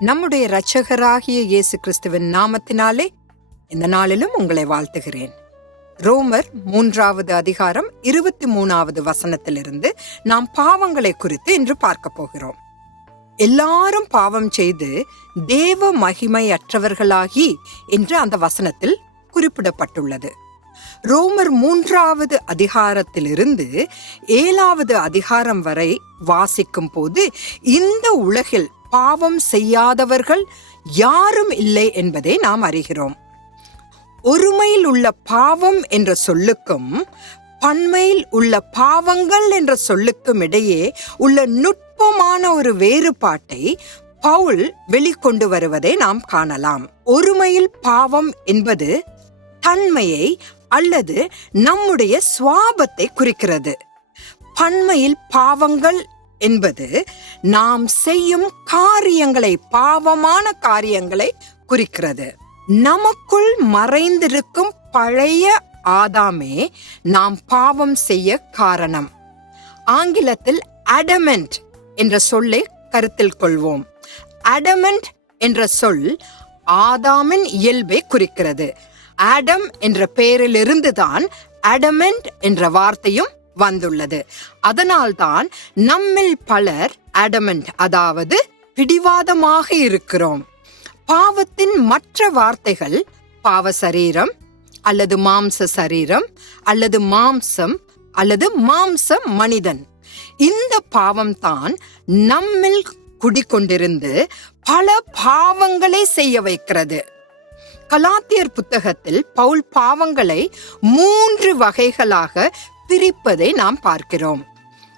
நம்முடைய இரட்சகராகிய இயேசு கிறிஸ்துவின் நாமத்தினாலே இந்த நாளிலும் உங்களை வாழ்த்துகிறேன். ரோமர் மூன்றாவது அதிகாரம் இருபத்தி மூணாவது வசனத்திலிருந்து நாம் பாவங்களை குறித்து இன்று பார்க்க போகிறோம். எல்லாரும் பாவம் செய்து தேவ மகிமையற்றவர்களாகி என்று அந்த வசனத்தில் குறிப்பிடப்பட்டுள்ளது. ரோமர் மூன்றாவது அதிகாரத்திலிருந்து ஏழாவது அதிகாரம் வரை வாசிக்கும் போது இந்த உலகில் பாவம் செய்யாதவர்கள் யாரும் இல்லை என்பதை நாம் அறிகிறோம். ஒருமையில் உள்ள பாவம் என்ற சொல்லுக்கும் பன்மையில் உள்ள பாவங்கள் என்ற சொல்லுக்கும் இடையே உள்ள நுட்பமான ஒரு வேறுபாட்டை பவுல் வெளிக்கொண்டு வருவதை நாம் காணலாம். ஒருமையில் பாவம் என்பது தன்மையை அல்லது நம்முடைய சுவாபத்தை குறிக்கிறது. பன்மையில் பாவங்கள் என்பது நாம் செய்யும் காரியங்களை பாவமான காரியங்களை குறிக்கிறது. நமக்குள் மறைந்திருக்கும் பழைய ஆதாமே நாம் பாவம் செய்ய காரணம். ஆங்கிலத்தில் அடமெண்ட் என்ற சொல்லை கருத்தில் கொள்வோம். அடமெண்ட் என்ற சொல் ஆதாமின் இயல்பை குறிக்கிறது. ஆடம் என்ற பெயரிலிருந்து தான் அடமெண்ட் என்ற வார்த்தையும் வந்துள்ளது. அதனால்தான் நம்மில் பலர் அடமெண்ட் அதாவது பிடிவாதமாக இருக்கிறோம். பாவத்தின் மற்ற வார்த்தைகள் பாவ சரீரம் அல்லது மாம்ச சரீரம் அல்லது மாம்சம் அல்லது மாம்ச மனிதன். இந்த பாவம் தான் நம்மில் குடிக்கொண்டிருந்து பல பாவங்களை செய்ய வைக்கிறது. கலாத்தியர் புத்தகத்தில் பவுல் பாவங்களை மூன்று வகைகளாக பிரிப்பதை நாம் பார்க்கிறோம்.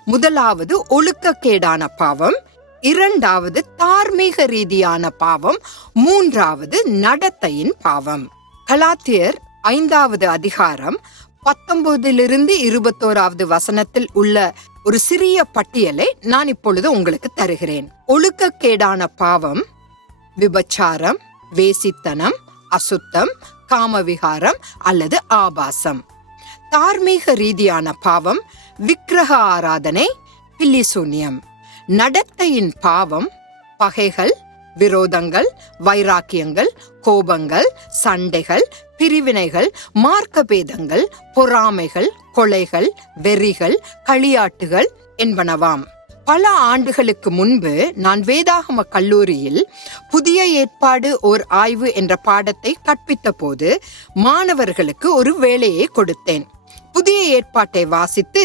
முதலாவது ஒழுக்கக்கேடான பாவம் இரண்டாவது தார்மீக ரீதியான பாவம் மூன்றாவது நடத்தையின் பாவம். கலாத்தியர் ஐந்தாவது அதிகாரம் பத்தொன்பதிலிருந்து இருபத்தோராவது வசனத்தில் உள்ள ஒரு சிறிய பட்டியலை நான் இப்பொழுது உங்களுக்கு தருகிறேன். ஒழுக்கக்கேடான பாவம் விபச்சாரம் வேசித்தனம் அசுத்தம் காமவிகாரம் அல்லது ஆபாசம். தார்மீக ரீதியான பாவம் விக்கிரக ஆராதனை பில்லிசூன்யம். நடத்தையின் பாவம் பகைகள் விரோதங்கள் வைராக்கியங்கள் கோபங்கள் சண்டைகள் பிரிவினைகள் மார்க்கபேதங்கள் பொறாமைகள் கொலைகள் வெறிகள் களியாட்டுகள் என்பனவாம். பல ஆண்டுகளுக்கு முன்பு நான் வேதாகம கல்லூரியில் புதிய ஏற்பாடு ஓர் ஆய்வு என்ற பாடத்தை கற்பித்த போது மாணவர்களுக்கு ஒரு வேலையை கொடுத்தேன். புதிய ஏற்பாட்டை வாசித்து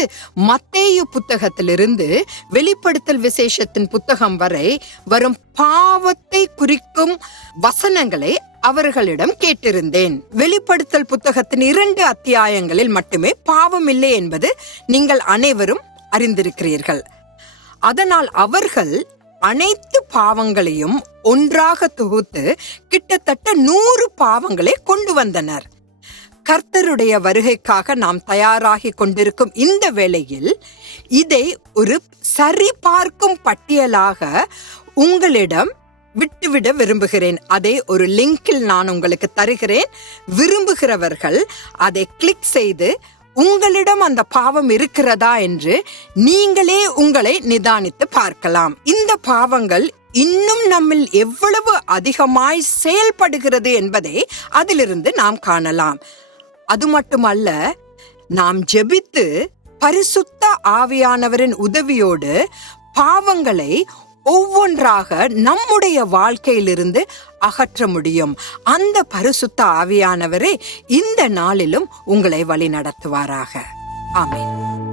மத்தேயு புத்தகத்திலிருந்து வெளிப்படுத்தல் விசேஷத்தின் புத்தகம் வரை வரும் பாவத்தை குறிக்கும் வசனங்களை அவர்களிடம் கேட்டிருந்தேன். வெளிப்படுத்தல் புத்தகத்தின் இரண்டு அத்தியாயங்களில் மட்டுமே பாவம் இல்லை என்பது நீங்கள் அனைவரும் அறிந்திருக்கிறீர்கள். அதனால் அவர்கள் அனைத்து பாவங்களையும் ஒன்றாக தொகுத்து கிட்டத்தட்ட நூறு பாவங்களை கொண்டு வந்தனர். கர்த்தருடைய வருகைக்காக நாம் தயாராகி கொண்டிருக்கும் இந்த வேளையில் இதை ஒரு சரிபார்க்கும் பட்டியலாக உங்களிடம் விட்டுவிட விரும்புகிறேன். அதை ஒரு லிங்கில் நான் உங்களுக்கு தருகிறேன். விரும்புகிறவர்கள் அதை கிளிக் செய்து உங்களிடம் அந்த பாவம் இருக்கிறதா என்று நீங்களே உங்களை நிதானித்து பார்க்கலாம். இந்த பாவங்கள் இன்னும் நம்மில் எவ்வளவு அதிகமாய் செயல்படுகிறது என்பதை அதிலிருந்து நாம் காணலாம். அது மட்டுமல்ல நாம் ஜெபித்து பரிசுத்த ஆவியானவரின் உதவியோடு பாவங்களை ஒவ்வொன்றாக நம்முடைய வாழ்க்கையிலிருந்து அகற்ற முடியும். அந்த பரிசுத்த ஆவியானவரே இந்த நாளிலும் உங்களை வழி நடத்துவாராக ஆமென்.